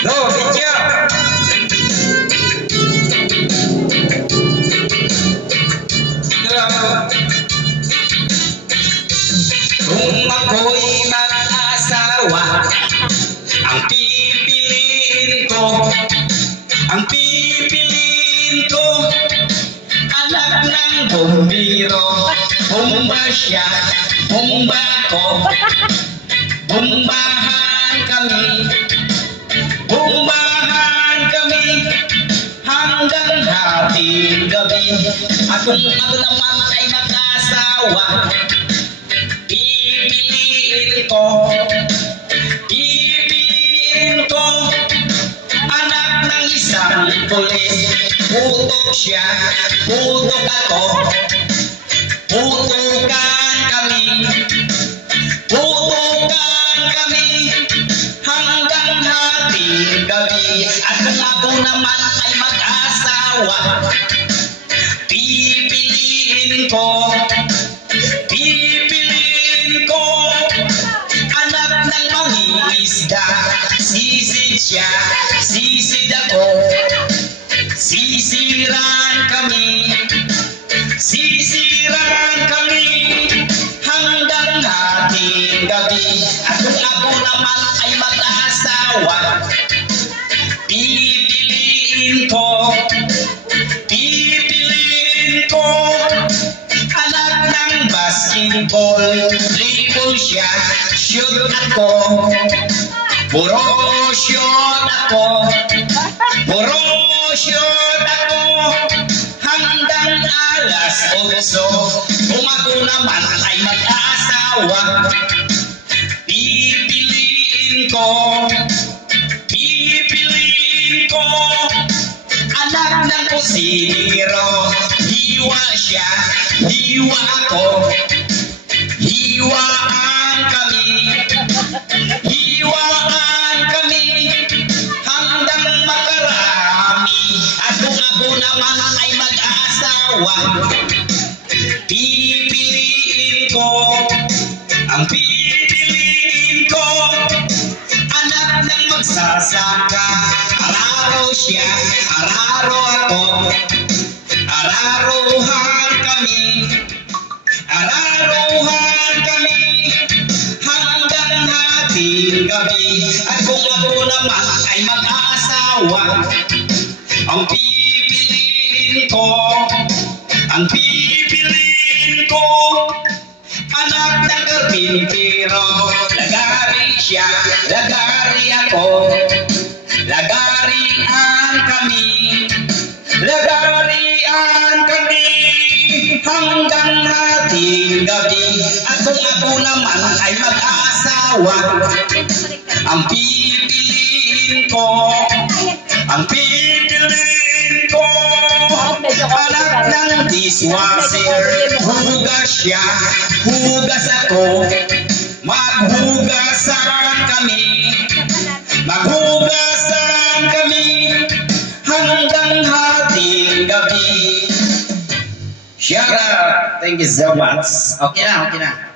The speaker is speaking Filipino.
Go, video. Kung ako'y mag-asawa, ang pipiliin ko, anak ng bumbiro. Bomba siya, bomba ko, bombahan kami hanggang hating gabi. At kung ako naman ay mag-asawa, pipiliin ko anak ng isang pulis. Putok siya, putok ako, putukan kami hanggang hating gabi. At kung ako naman ay mag-asawa, pipiliin ko anak ng mangingisda. Sisid siya, sisid ako, sisiran kami hanggang hating gabi. At kung ako naman ay mag-asawa, pipiliin ko anak ng basketball. Dribble siya, shoot ako, puro shoot ako hanggang alas 8. Kung ako naman ay mag-asawa, pipiliin ko anak ng kusinero. Hiwa siya, hiwa ako, hiwaan kami hanggang makarami. At kung ako naman ay mag-asawa, pipiliin ko anak ng magsasaka. Araro siya, araro ako, araruhan kami hanggang hating gabi. At kung ako naman ay mag-asawa, ang pipiliin ko anak ng karpintero. Lagari siya, lagari ako, lagarian kami hanggang hating gabi. At kung ako naman ay mag-asawa, ang pipiliin ko anak ng dishwasher. Hugas siya, hugas ako, maghugasan kami hanggang hating gabi. Shout out. Thank you so much. Okay na.